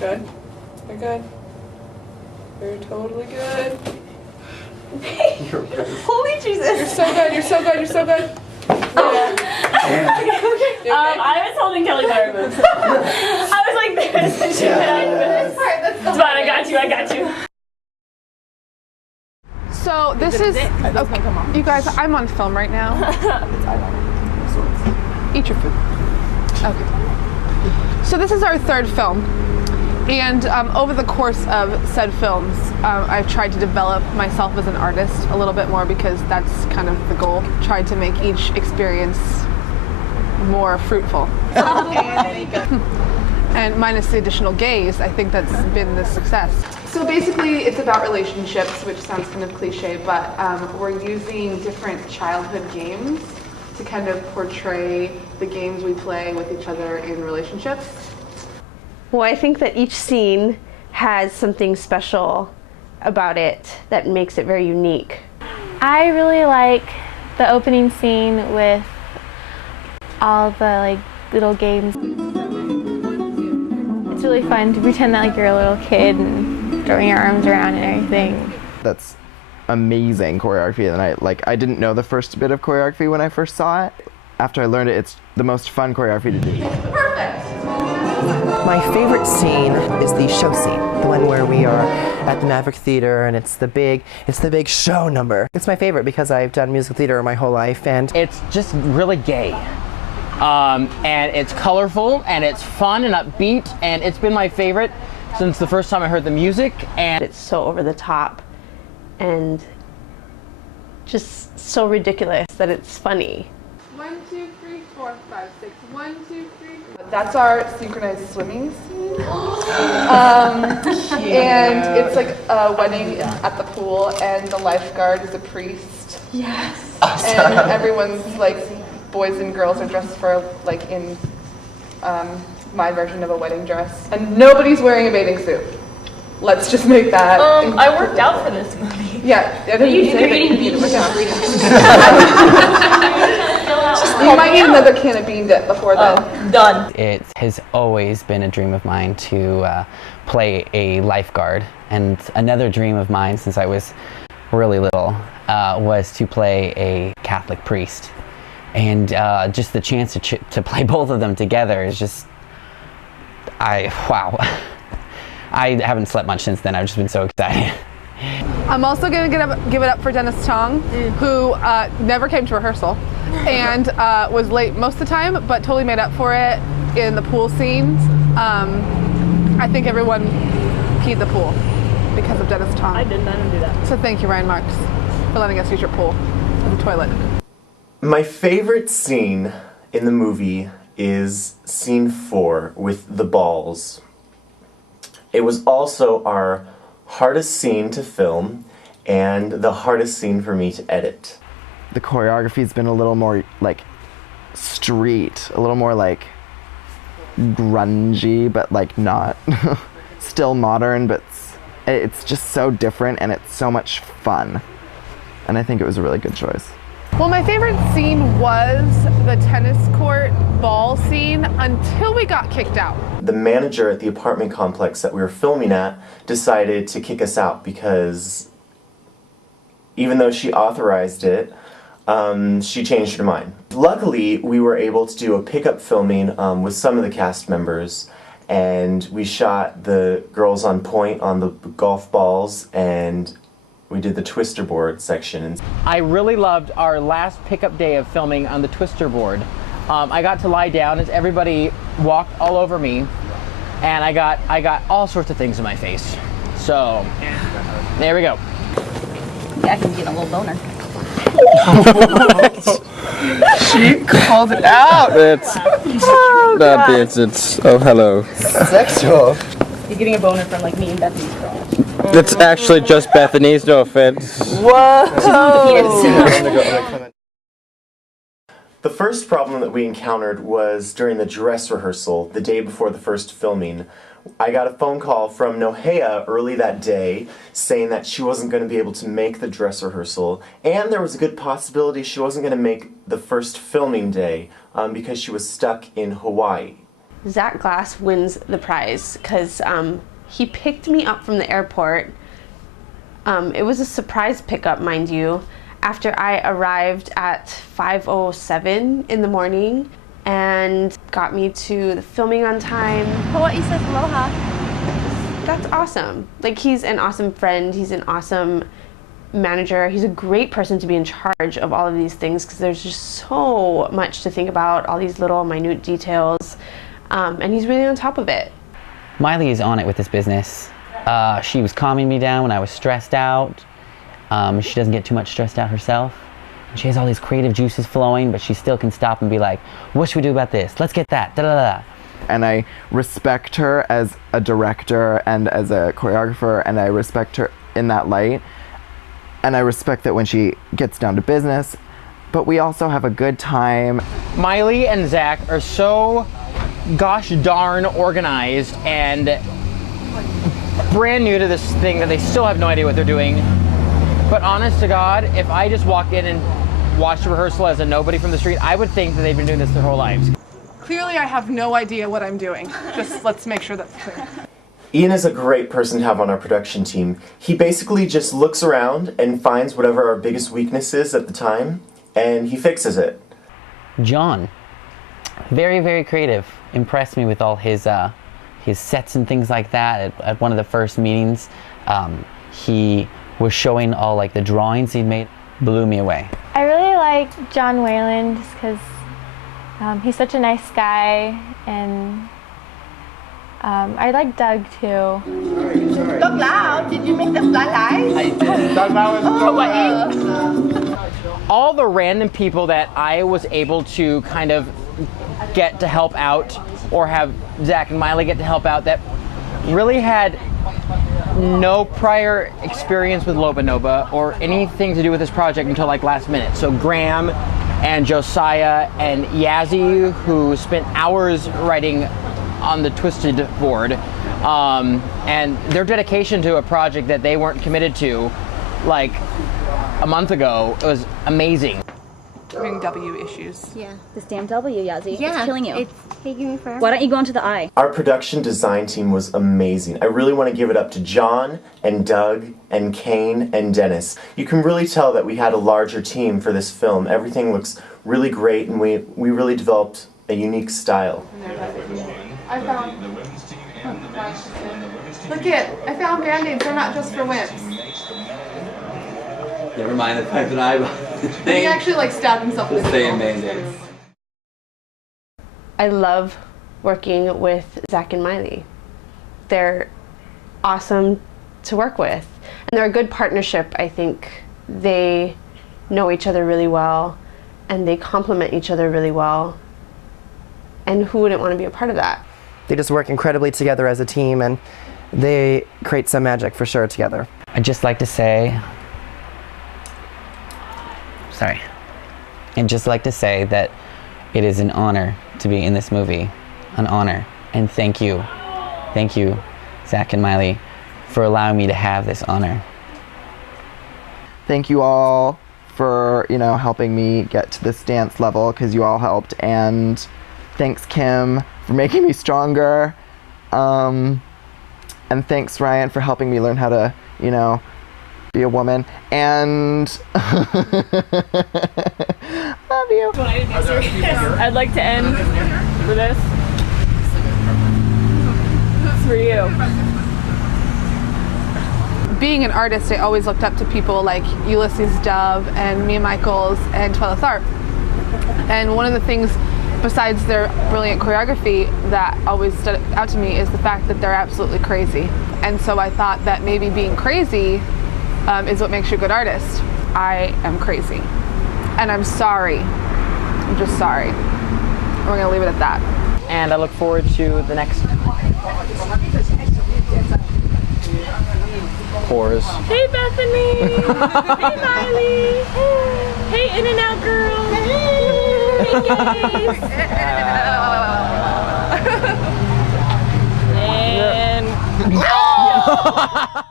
Good. You're good. You're totally good. Holy Jesus! You're so good. You're so good. You're so good. Yeah. Okay. I was holding Kelly by her boobs. I was like this, and she went like this. It's fine. I got you. I got you. So this is. Okay, you guys, I'm on film right now. Eat your food. Okay. So this is our third film. And over the course of said films, I've tried to develop myself as an artist a little bit more because that's kind of the goal. Tried to make each experience more fruitful. And minus the additional gaze, I think that's been the success. So basically it's about relationships, which sounds kind of cliche, but we're using different childhood games to kind of portray the games we play with each other in relationships. Well, I think that each scene has something special about it that makes it very unique. I really like the opening scene with all the little games. It's really fun to pretend that you're a little kid and throwing your arms around and everything. That's amazing choreography of the night. I didn't know the first bit of choreography when I first saw it. After I learned it, it's the most fun choreography to do. Perfect! My favorite scene is the show scene, the one where we are at the Maverick Theater and it's the big show number. It's my favorite because I've done musical theater my whole life, and it's just really gay. And it's colorful and it's fun and upbeat, and it's been my favorite since the first time I heard the music. And it's so over the top and just so ridiculous that it's funny. 1, 2, 3, 4, 5, 6. 1, 2, 3. That's our synchronized swimming scene. And it's like a wedding at the pool, and the lifeguard is a priest. Yes. And everyone's boys and girls are dressed for in my version of a wedding dress, and nobody's wearing a bathing suit. Let's just make that. I worked out for this movie. Yeah, I didn't You did. say You're that getting you beans. work out. You might need another can of bean dip before then. Done. it has always been a dream of mine to play a lifeguard, and another dream of mine since I was really little was to play a Catholic priest. And just the chance to play both of them together is just, wow. I haven't slept much since then. I've just been so excited. I'm also going to give it up for Dennis Tong, who never came to rehearsal and was late most of the time, but totally made up for it in the pool scenes. I think everyone keyed the pool because of Dennis Tong. I didn't do that. So thank you, Ryan Marks, for letting us use your pool as a toilet. My favorite scene in the movie is scene 4 with the balls. It was also our hardest scene to film and the hardest scene for me to edit. The choreography's been a little more street, a little more grungy, but not. Still modern, but it's just so different and it's so much fun. And I think it was a really good choice. Well, my favorite scene was the tennis court ball scene until we got kicked out. The manager at the apartment complex that we were filming at decided to kick us out because even though she authorized it, she changed her mind. Luckily, we were able to do a pickup filming with some of the cast members, and we shot the girls on point on the golf balls, and we did the twister board section. I really loved our last pickup day of filming on the twister board. I got to lie down as everybody walked all over me, and I got all sorts of things in my face. So, there we go. Yeah, I can get a little boner. She called it out! Oh, hello. sexual. You're getting a boner from me and Bethany's girl. It's actually just Bethany's, no offense. Whoa! The first problem that we encountered was during the dress rehearsal, the day before the first filming. I got a phone call from Nohea early that day saying that she wasn't going to be able to make the dress rehearsal, and there was a good possibility she wasn't going to make the first filming day because she was stuck in Hawaii. Zack Glass wins the prize because he picked me up from the airport. It was a surprise pickup, mind you, after I arrived at 5:07 in the morning and got me to the filming on time. Hawaii says aloha. That's awesome. Like, he's an awesome friend, he's an awesome manager, he's a great person to be in charge of all of these things because there's just so much to think about, all these little minute details, and he's really on top of it. Maile is on it with this business. She was calming me down when I was stressed out. She doesn't get too much stressed out herself. She has all these creative juices flowing, but she still can stop and be like, what should we do about this? Let's get that, da da da. And I respect her as a director and as a choreographer, and I respect her in that light. And I respect that when she gets down to business, but we also have a good time. Maile and Zack are so gosh darn organized and brand new to this thing that they still have no idea what they're doing. But honest to God, if I just walked in and watched a rehearsal as a nobody from the street, I would think that they've been doing this their whole lives. Clearly, I have no idea what I'm doing. Just let's make sure that's clear. Ian is a great person to have on our production team. He basically just looks around and finds whatever our biggest weakness is at the time, and he fixes it. John, very, very creative. Impressed me with all his sets and things like that. At one of the first meetings, he was showing all like the drawings he'd made. Blew me away. I really like John Whalen just because he's such a nice guy, and I like Doug too. Doug Lau, did you make the fly lights? I did. Doug Lau is Hawaii. All the random people that I was able to kind of get to help out, or have Zack and Maile get to help out, that really had no prior experience with Loba Noba or anything to do with this project until like last minute. So Graham and Josiah and Yazzie, who spent hours writing on the Twisted board, and their dedication to a project that they weren't committed to like a month ago, it was amazing. Having W issues. Yeah, this damn W, Yazzie. Yeah, it's killing you. It's taking me forever. Why don't you go into the I? Our production design team was amazing. I really want to give it up to John and Doug and Kane and Dennis. You can really tell that we had a larger team for this film. Everything looks really great, and we really developed a unique style. I found... Look it! I found Band-Aids. They're not just for wimps. Never mind the fact that I... He actually like stabbed himself in the Band-Aids. I love working with Zack and Maile. They're awesome to work with, and they're a good partnership. I think they know each other really well, and they complement each other really well, and who wouldn't want to be a part of that? They just work incredibly together as a team, and they create some magic for sure together. I'd just like to say, I'd just like to say that it is an honor to be in this movie, an honor, and thank you, Zack and Maile, for allowing me to have this honor. Thank you all for, helping me get to this dance level, because you all helped, and thanks Kim for making me stronger, and thanks Ryan for helping me learn how to, be a woman, and love you. I'd like to end for this. It's for you. Being an artist, I always looked up to people like Ulysses Dove and Mia Michaels and Twila Tharp. And one of the things, besides their brilliant choreography, that always stood out to me is the fact that they're absolutely crazy. And so I thought that maybe being crazy is what makes you a good artist. I am crazy. And I'm sorry. I'm just sorry. And we're gonna leave it at that. And I look forward to the next whores. Hey Bethany! Hey Maile! Hey In-N-Out girl! Hey gays! And...